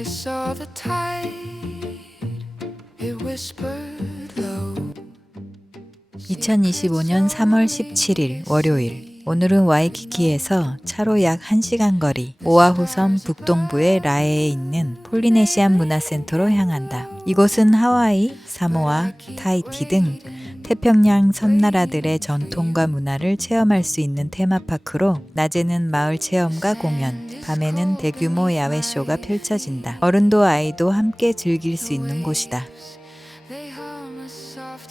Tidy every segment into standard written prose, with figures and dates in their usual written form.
I saw the tide, it whispered low. 2025년 3월 17일 월요일. 오늘은 와이키키에서 차로 약 1시간 거리 오아후 섬 북동부의 라에에 있는 폴리네시안 문화센터로 향한다. 이곳은 하와이, 사모아, 타히티 등 태평양 섬나라들의 전통과 문화를 체험할 수 있는 테마파크로 낮에는 마을 체험과 공연, 밤에는 대규모 야외쇼가 펼쳐진다. 어른도 아이도 함께 즐길 수 있는 곳이다.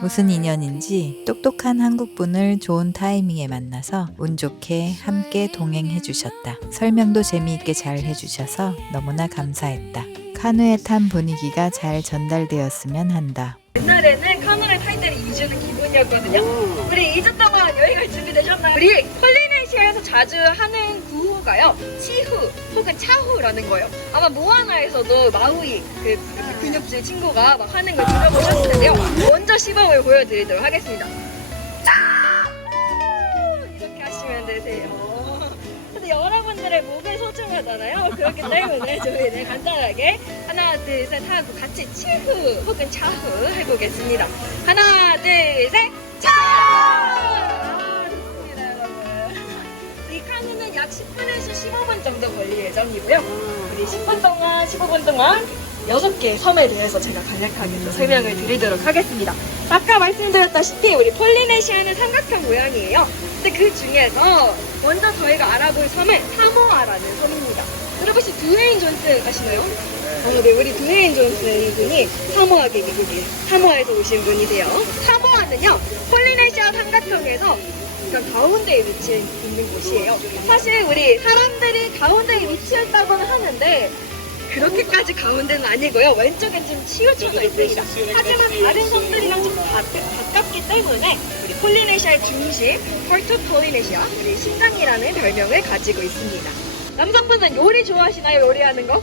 무슨 인연인지 똑똑한 한국분을 좋은 타이밍에 만나서 운 좋게 함께 동행해 주셨다. 설명도 재미있게 잘 해주셔서 너무나 감사했다. 카누에 탄 분위기가 잘 전달되었으면 한다. 옛날에는 카누를 탈 때는 2주는 기본이었거든요. 우리 2주 동안 여행을 준비되셨나요? 우리 폴리네시아에서 자주 하는 구호가요, 치후 혹은 차후라는 거예요. 아마 모아나에서도 마우이 그 근육질 친구가 막 하는 걸 들어보셨을 텐데요. 먼저 시범을 보여드리도록 하겠습니다. 이렇게 하시면 되세요. 근데 여러분들의 목이 소중하잖아요. 그렇기 때문에 저희는 간단하게 하나 둘 셋 하고 같이 치후 혹은 차후 해보겠습니다. 하나 둘 셋 차후! 좋습니다 여러분. 이 카누는 약 10분에서 15분 정도 걸릴 예정이고요. 우리 10분 동안 15분 동안 6개의 섬에 대해서 제가 간략하게 또 설명을 드리도록 하겠습니다. 아까 말씀드렸다시피 우리 폴리네시아는 삼각형 모양이에요. 근데 그 중에서 먼저 저희가 알아볼 섬은 사모아라는 섬입니다. 여러분 혹시 드웨인 존슨 아시나요? 네, 우리 드웨인 존슨 분이 사모아 계곡이에요. 사모아에서 오신 분이세요. 사모아는요, 폴리네시아 삼각형에서 약간 가운데에 위치해 있는 곳이에요. 사실 우리 사람들이 가운데에 위치했다고는 하는데 그렇게까지 가운데는 아니고요. 왼쪽엔 좀 치우쳐져 있습니다. 하지만 다른 섬들이랑 좀 가깝기 때문에 우리 폴리네시아의 중심, Heart of 폴리네시아, 우리 심장이라는 별명을 가지고 있습니다. 남성분은 요리 좋아하시나요? 요리하는 거?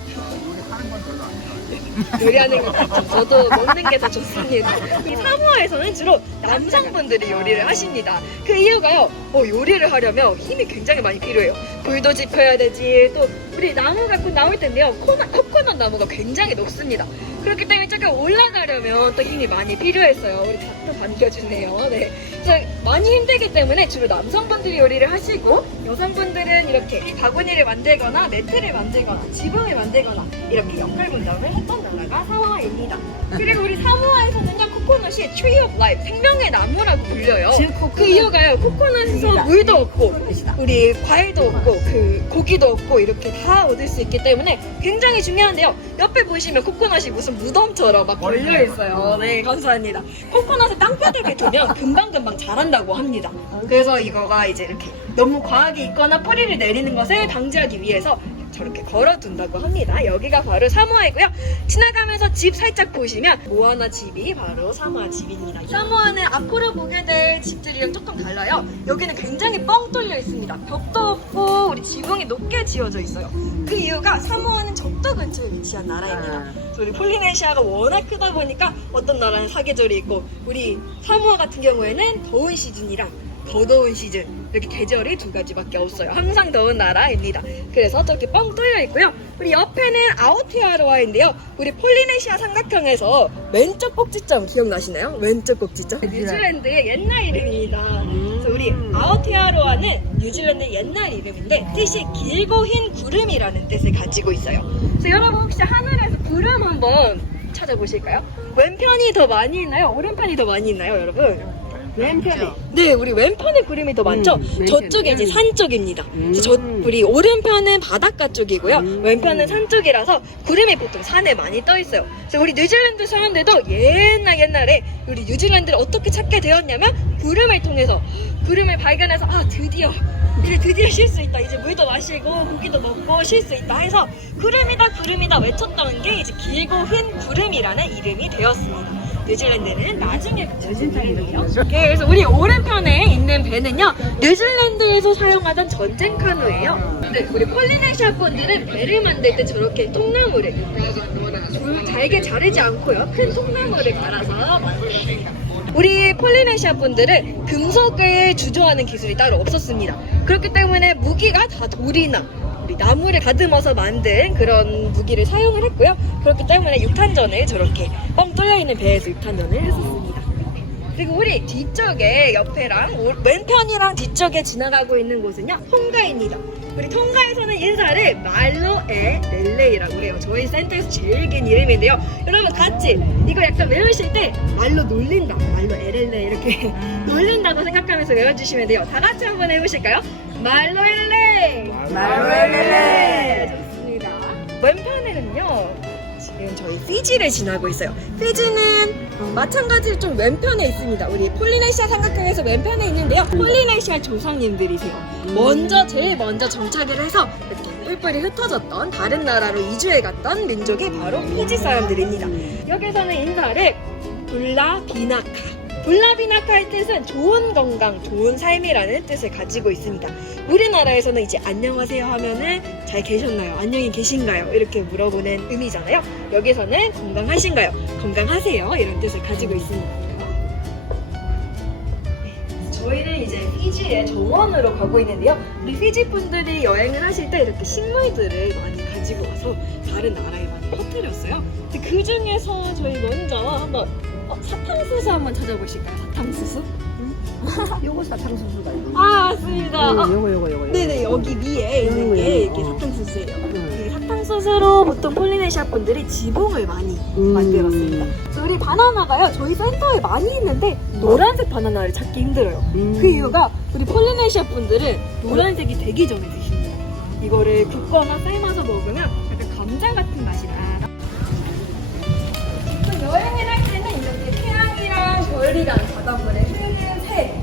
요리하는 거 같죠. 저도 먹는 게 더 좋습니다. 이 사모아에서는 주로 남성분들이 요리를 하십니다. 그 이유가요, 요리를 하려면 힘이 굉장히 많이 필요해요. 불도 지펴야 되지, 또 우리 나무가 곧 나올 텐데요. 코코넛 나무가 굉장히 높습니다. 그렇기 때문에 조금 올라가려면 또 힘이 많이 필요했어요. 우리 닭도 반겨주네요. 네. 그래서 많이 힘들기 때문에 주로 남성분들이 요리를 하시고, 여성분들은 이렇게 바구니를 만들거나 매트를 만들거나 지붕을 만들거나 이렇게 역할 분담을 했던 나라가 사모아입니다. 그리고 우리 사모아에서는요, 코코넛이 Tree of Life, 생명의 나무라고 불려요. 그 이유가요, 코코넛에서 물도 얻고 우리 과일도 얻고 그 고기도 얻고 이렇게 다 얻을 수 있기 때문에 굉장히 중요한데요. 옆에 보시면 코코넛이 무슨 무덤처럼 막 걸려 있어요. 네, 감사합니다. 코코넛을 땅바닥에 두면 금방금방 자란다고 합니다. 그래서 이거가 이제 이렇게 너무 과하게 있거나 뿌리를 내리는 것을 방지하기 위해서 저렇게 걸어둔다고 합니다. 여기가 바로 사모아이고요. 지나가면서 집 살짝 보시면 모아나 집이 바로 사모아 집입니다. 사모아는 앞으로 보게 될 집들이랑 조금 달라요. 여기는 굉장히 뻥 뚫려 있습니다. 벽도 없고 우리 지붕이 높게 지어져 있어요. 그 이유가 사모아는 적도 근처에 위치한 나라입니다. 그래서 우리 폴리네시아가 워낙 크다 보니까 어떤 나라는 사계절이 있고 우리 사모아 같은 경우에는 더운 시즌이랑 더 더운 시즌, 이렇게 계절이 두 가지밖에 없어요. 항상 더운 나라입니다. 그래서 저렇게 뻥 뚫려 있고요. 우리 옆에는 아오테아로아인데요. 우리 폴리네시아 삼각형에서 왼쪽 꼭지점 기억나시나요? 왼쪽 꼭지점? 뉴질랜드의 옛날 이름입니다. 그래서 우리 아오테아로아는 뉴질랜드의 옛날 이름인데 뜻이 길고 흰 구름이라는 뜻을 가지고 있어요. 그래서 여러분 혹시 하늘에서 구름 한번 찾아보실까요? 왼편이 더 많이 있나요? 오른편이 더 많이 있나요, 여러분? 왼편이. 네, 우리 왼편에 구름이 더 많죠? 저쪽이 이제 산 쪽입니다. 우리 오른편은 바닷가 쪽이고요. 왼편은 산 쪽이라서 구름이 보통 산에 많이 떠 있어요. 그래서 우리 뉴질랜드 사람들도 옛날에 우리 뉴질랜드를 어떻게 찾게 되었냐면 구름을 통해서 구름을 발견해서 드디어 쉴 수 있다. 이제 물도 마시고 고기도 먹고 쉴 수 있다 해서 구름이다 외쳤던 게 이제 길고 흰 구름이라는 이름이 되었습니다. 뉴질랜드는 나중에 붙여진 이름이에요. 그래서 우리 오른편에 있는 배는요, 뉴질랜드에서 사용하던 전쟁 카누예요. 네, 우리 폴리네시아 분들은 배를 만들 때 저렇게 통나무를 잘게 자르지 않고요, 큰 통나무를 갈아서 만들었습니다. 우리 폴리네시아 분들은 금속을 주조하는 기술이 따로 없었습니다. 그렇기 때문에 무기가 다 돌이나 우리 나무를 다듬어서 만든 그런 무기를 사용을 했고요. 그렇기 때문에 육탄전을 저렇게 뻥 뚫려있는 배에서 육탄전을 했었습니다. 그리고 우리 뒤쪽에 옆에랑 왼편이랑 뒤쪽에 지나가고 있는 곳은요 통가입니다. 우리 통가에서는 인사를 말로에 렐레이라고 해요. 저희 센터에서 제일 긴 이름인데요. 여러분 같이 이거 약간 외우실 때 말로 놀린다, 말로 에렐레 이렇게 놀린다고 생각하면서 외워주시면 돼요. 다 같이 한번 해보실까요? 말로 엘레, 말로 엘레. 좋습니다. 왼편에는요 지금 저희 피지를 지나고 있어요. 피지는 마찬가지로 좀 왼편에 있습니다. 우리 폴리네시아 삼각형에서 왼편에 있는데요. 폴리네시아 조상님들이세요. 제일 먼저 정착을 해서 이렇게 뿔뿔이 흩어졌던 다른 나라로 이주해 갔던 민족이 바로 피지 사람들입니다. 여기서는 인사를 블라비나카. 블라비나카의 뜻은 좋은 건강, 좋은 삶이라는 뜻을 가지고 있습니다. 우리나라에서는 이제 안녕하세요 하면은 잘 계셨나요? 안녕히 계신가요? 이렇게 물어보는 의미잖아요. 여기서는 건강하신가요? 건강하세요? 이런 뜻을 가지고 있습니다. 네, 저희는 이제 피지의 정원으로 가고 있는데요. 우리 피지 분들이 여행을 하실 때 이렇게 식물들을 많이 가지고 와서 다른 나라에 많이 퍼뜨렸어요. 그 중에서 저희 먼저 한번 사탕수수 한번 찾아보실까요? 사탕수수? 요거 사탕수수다. 아 맞습니다. 요거. 네네 여기 위에 있는 게 이렇게 사탕수수예요. 이 사탕수수로 보통 폴리네시아 분들이 지붕을 많이 만들었습니다. 우리 바나나가요 저희 센터에 많이 있는데 노란색 바나나를 찾기 힘들어요. 그 이유가 우리 폴리네시아 분들은 노란색이 되기 전에 드십니다. 이거를 굽거나 삶아서 먹으면 약간 감자 같은 맛이 나요. 여행을 할 때는 이렇게 태양이랑 별이랑 바닷물에 흐르는 새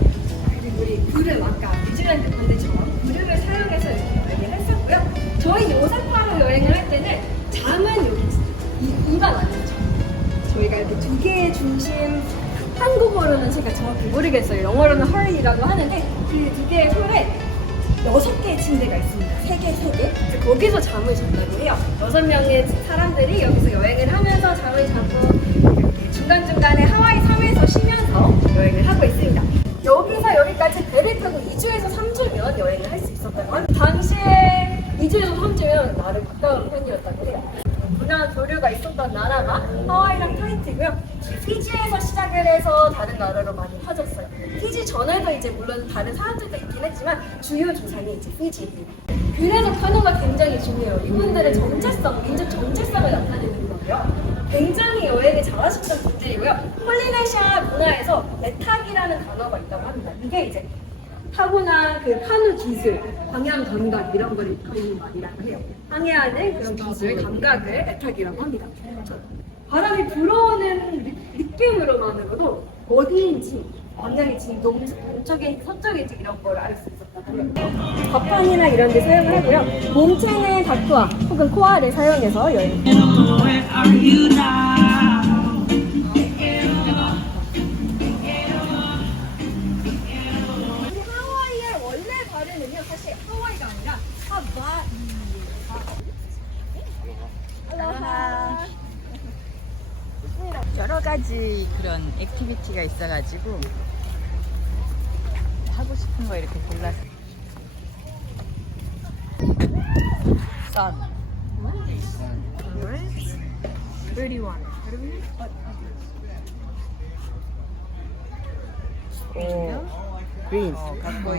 그리고 우리 구름 아까 뉴질랜드 분들처럼 구름을 사용해서 이렇게 여행을 했었고요. 저희 오사카로 여행을 할 때는 잠은 여기 이만 아니죠. 저희가 이렇게 두 개의 중심 한국어로는 제가 정확히 모르겠어요. 영어로는 hurry라고 하는데 그 두 개의 홀에 6개의 침대가 있습니다. 3개. 거기서 잠을 잔다고 해요. 6명의 사람들이 여기서 여행을 하면서 잠을 자고 이렇게 중간중간에 하와이 섬에서 쉬면서 여행을 하고 있습니다. 여기서 여기까지 배를 타고 2주에서 3주면 여행을 할 수 있었다고. 당시에 2주에서 3주면 나름 가까운 편이었다고 해요. 문화 교류가 있었던 나라가 하와이랑 타히티고요. 피지에서 시작을 해서 다른 나라로 많이 퍼졌어요. 피지 전에도 이제 물론 다른 사람들도 있긴 했지만 주요 조상이 이제 피지입니다. 그래서 카누가 굉장히 중요해요. 이분들의 정체성, 민족 정체성을 나타내는 거고요. 굉장히 여행을 잘하셨던 분들이고요. 폴리네시아 문화에서 레탁이라는 단어가 있다고 합니다. 이게 이제 타고난 그 카누 기술, 방향 감각 이런 걸 일컫는 말이라고 해요. 항해하는 그런 기술, 감각을 레탁이라고 합니다. 바람이 불어오는 느낌으로만으로도 어디인지 방향이 지금 동쪽인지 서쪽인지 이런 걸 알 수 있었다고 해요. 자판이나 이런 데 사용을 하고요. 몸체는 다쿠아 혹은 코아를 사용해서 여행을 사실 하와이가 아니라 하와이. 여러 가지 그런 액티비티가 있어가지고 하고 싶은 거 이렇게 골라서. Sun. 31. green. 갖고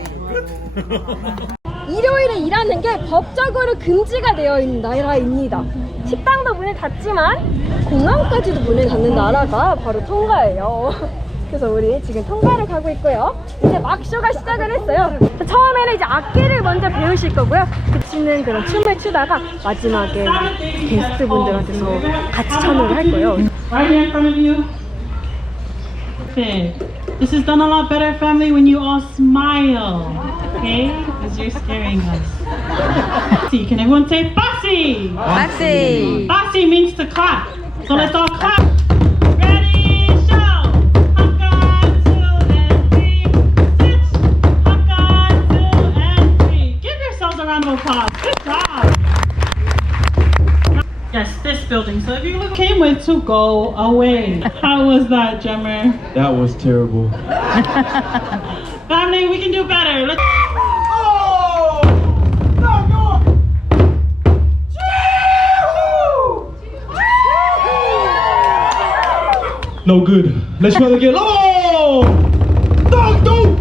일요일에 일하는 게 법적으로 금지가 되어 있는 나라입니다. 식당도 문을 닫지만 공항까지도 문을 닫는 나라가 바로 통가예요. 그래서 우리 지금 통가를 가고 있고요. 이제 막 쇼가 시작을 했어요. 처음에는 이제 악기를 먼저 배우실 거고요. 그치는 그런 춤을 추다가 마지막에 우리 게스트분들한테서 같이 참여를 할 거예요. Right here in front of you. Okay. This is done a lot better, family, when you all smile. Okay? Because you're scaring us. See, can everyone say Basi? 박스! Basi means to clap. So let's all clap. Ready, show. Haka, 2, and 3. Sit. Haka, 2, and 3. Give yourselves a round of applause. Good job. Yes, this building. So if you came with to go away. How was that, Jemmer? That was terrible. Family, we can do better. Let's. Oh! No, no! No good. Let's try it again. Oh! Dog, do!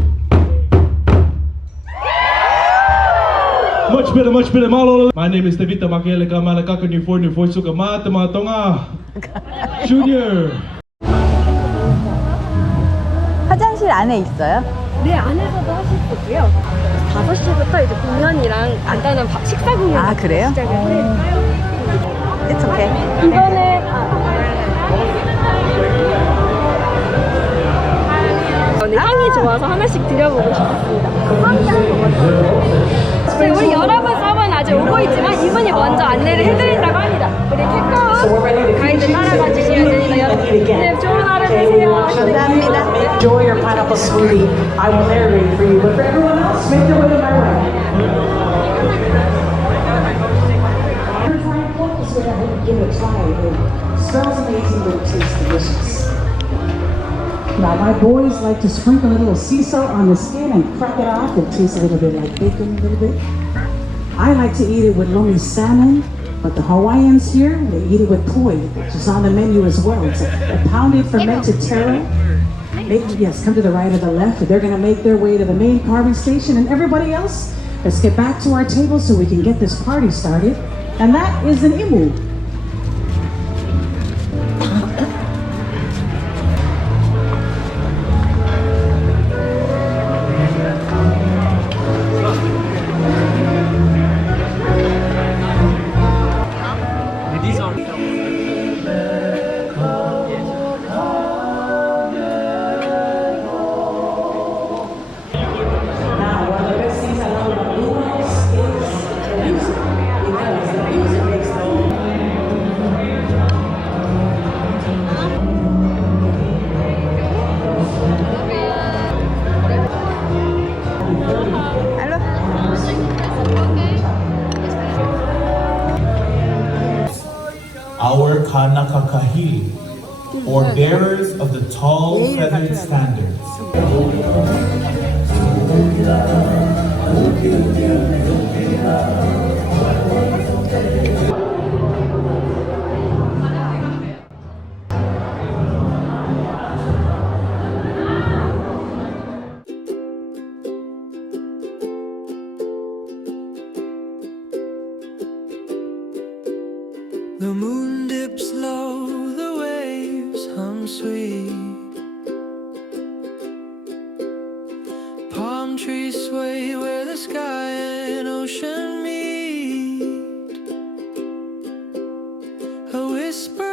Much better. Malo. My name is Tevita Makele Kamana Kakani for New Voice Suka Matama Tonga Junior. 화장실 안에 있어요? 네, 안에서도 하실 수 있고요. 5시부터 이제 공연이랑 간단한 식사 공연 아, 그래요? 시작을 해요. It's okay. 이번에 향이 좋아서 하나씩 드려보고 싶었습니다. 네, 우리 여러분 서버는 아직 오고 있지만 이분이 먼저 안내를 해드린다고 합니다. 우리 캣카운 가이드 따라가 주시면 됩니다. 여러분, 네, 좋은 하루 되세요. 감사합니다. Enjoy your pineapple smoothie. I will narrate for you, but for everyone else, make your way to my right. Every time you walk this way, I hope you give it a try. It smells amazing, but it tastes delicious. Now, my boys like to sprinkle a little sea salt on the skin and crack it off. It tastes a little bit like bacon, a little bit. I like to eat it with lomi salmon, but the Hawaiians here, they eat it with poi, which is on the menu as well. It's a pounded fermented taro. Yes, come to the right or the left. They're gonna make their way to the main carving station, and everybody else, let's get back to our table so we can get this party started. And that is an imu. Now, one of the best things I love about Blue House is the music, because the music makes the whole. 알로. Our Kanakakahi, or bearers of the tall feathered standards. The moon dips low, the waves hum sweet. Palm trees sway where the sky and ocean meet. A whisper